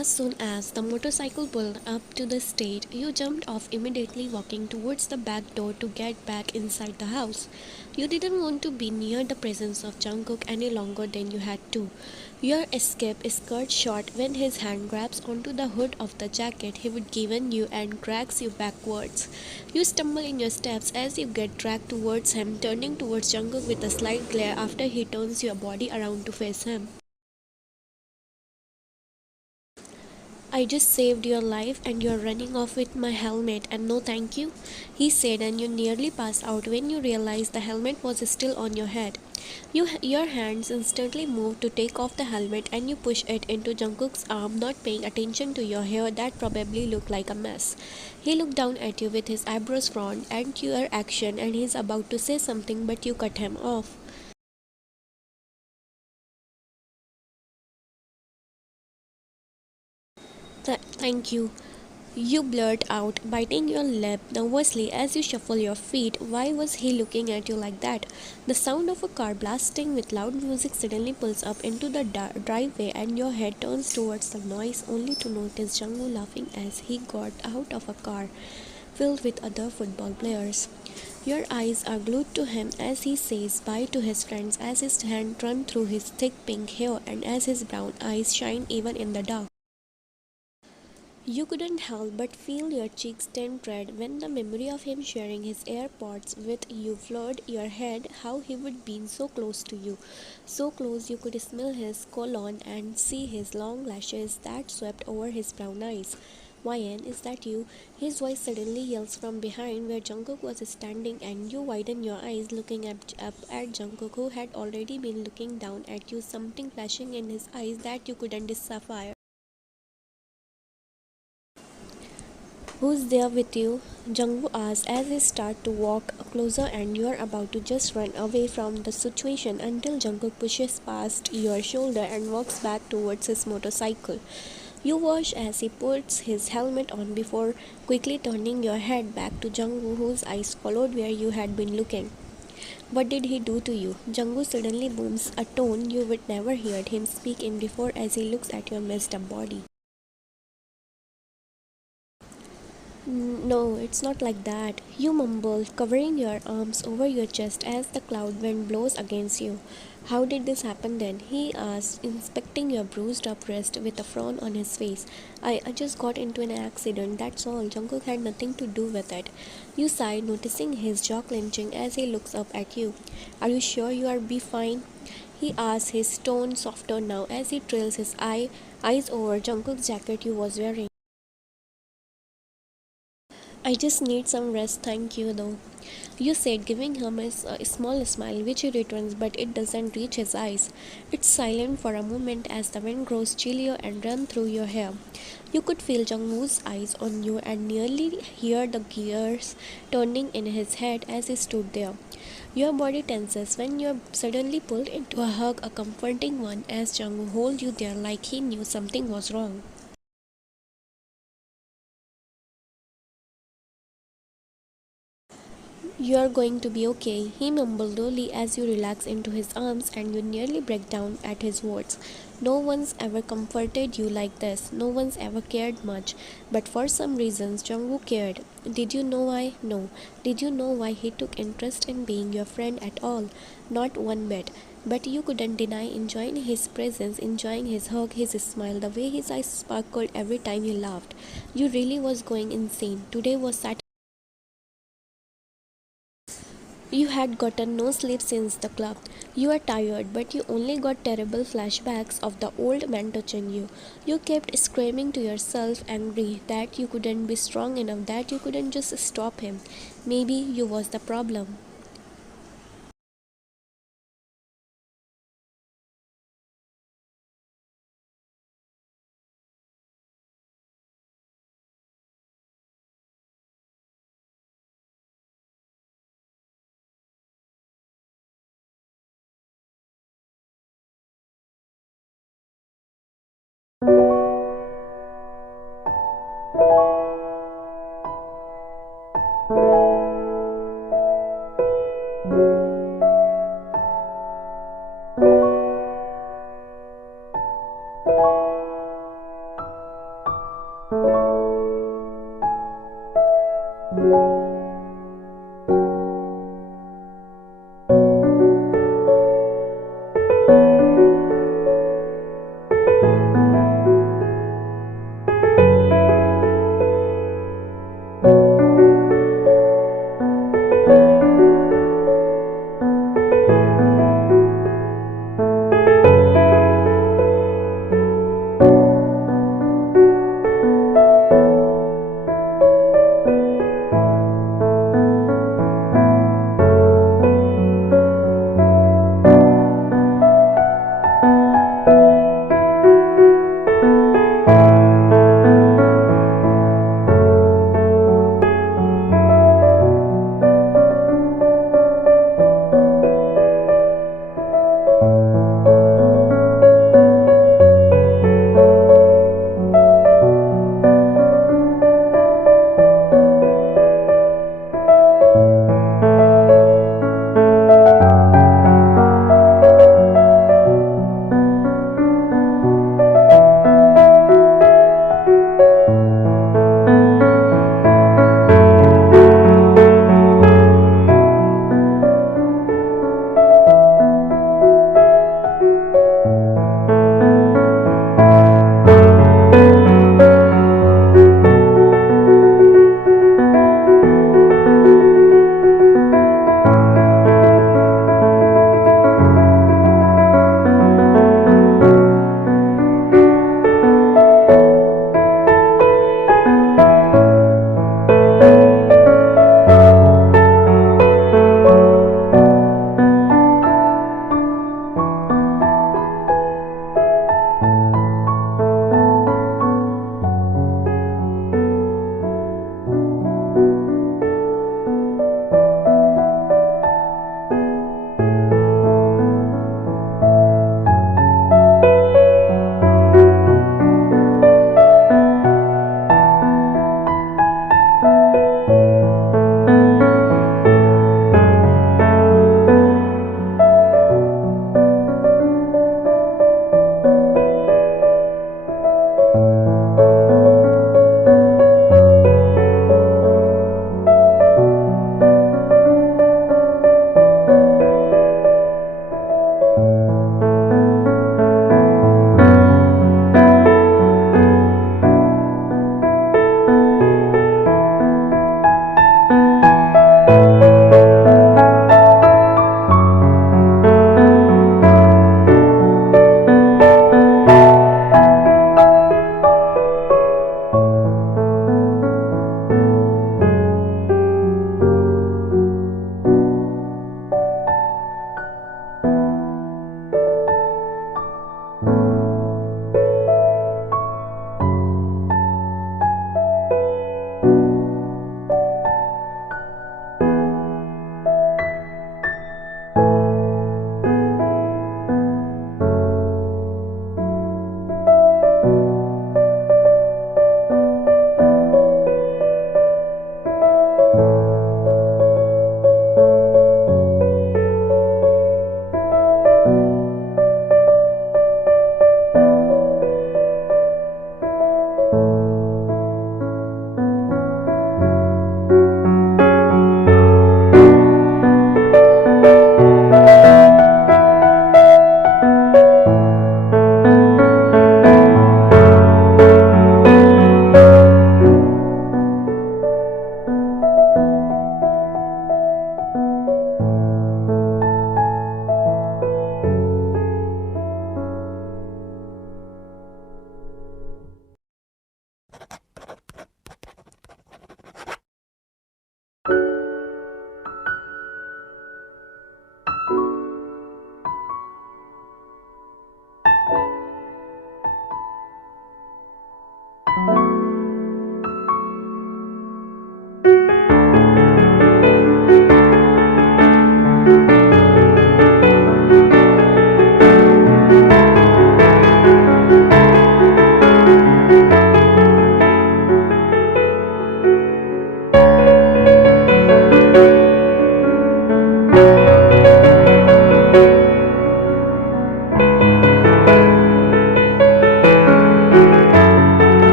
As soon as the motorcycle pulled up to the stage, you jumped off immediately, walking towards the back door to get back inside the house. You didn't want to be near the presence of Jungkook any longer than you had to. Your escape is cut short when his hand grabs onto the hood of the jacket he would given you and drags you backwards. You stumble in your steps as you get dragged towards him, turning towards Jungkook with a slight glare after he turns your body around to face him. I just saved your life and you're running off with my helmet and no thank you, he said, and you nearly passed out when you realized the helmet was still on your head. Your hands instantly moved to take off the helmet and you push it into Jungkook's arm, not paying attention to your hair that probably looked like a mess. He looked down at you with his eyebrows frowned at your action and he's about to say something but you cut him off. Thank you. You blurt out, biting your lip nervously as you shuffle your feet. Why was he looking at you like that? The sound of a car blasting with loud music suddenly pulls up into the driveway, and your head turns towards the noise only to notice Jungwoo laughing as he got out of a car filled with other football players. Your eyes are glued to him as he says bye to his friends, as his hand runs through his thick pink hair and as his brown eyes shine even in the dark. You couldn't help but feel your cheeks turn red when the memory of him sharing his AirPods with you flooded your head. How he would be so close to you, so close you could smell his cologne and see his long lashes that swept over his brown eyes. Ryan, is that you? His voice suddenly yells from behind where Jungkook was standing, and you widen your eyes looking up at Jungkook, who had already been looking down at you, something flashing in his eyes that you couldn't decipher. Who's there with you? Jungwoo asks as he starts to walk closer and you're about to just run away from the situation until Jungkook pushes past your shoulder and walks back towards his motorcycle. You watch as he puts his helmet on before quickly turning your head back to Jungwoo, whose eyes followed where you had been looking. What did he do to you? Jungwoo suddenly booms, a tone you would never heard him speak in before as he looks at your messed up body. No, it's not like that. You mumble, covering your arms over your chest as the cloud wind blows against you. How did this happen then? He asked, inspecting your bruised up wrist with a frown on his face. I just got into an accident, that's all. Jungkook had nothing to do with it. You sigh, noticing his jaw clenching as he looks up at you. Are you sure you are be fine? He asks, his tone softer now as he trails his eyes over Jungkook's jacket you was wearing. I just need some rest, thank you though. You said, giving him a small smile, which he returns, but it doesn't reach his eyes. It's silent for a moment as the wind grows chillier and runs through your hair. You could feel Jungwoo's eyes on you and nearly hear the gears turning in his head as he stood there. Your body tenses when you're suddenly pulled into a hug, a comforting one, as Jungwoo holds you there like he knew something was wrong. You're going to be okay, he mumbled lowly as you relax into his arms and you nearly break down at his words. No one's ever comforted you like this. No one's ever cared much. But for some reasons, Jungwoo cared. Did you know why? No. Did you know why he took interest in being your friend at all? Not one bit. But you couldn't deny enjoying his presence, enjoying his hug, his smile, the way his eyes sparkled every time he laughed. You really was going insane. Today was Saturday. You had gotten no sleep since the club. You are tired, but you only got terrible flashbacks of the old man touching you. You kept screaming to yourself, angry that you couldn't be strong enough, that you couldn't just stop him. Maybe you was the problem.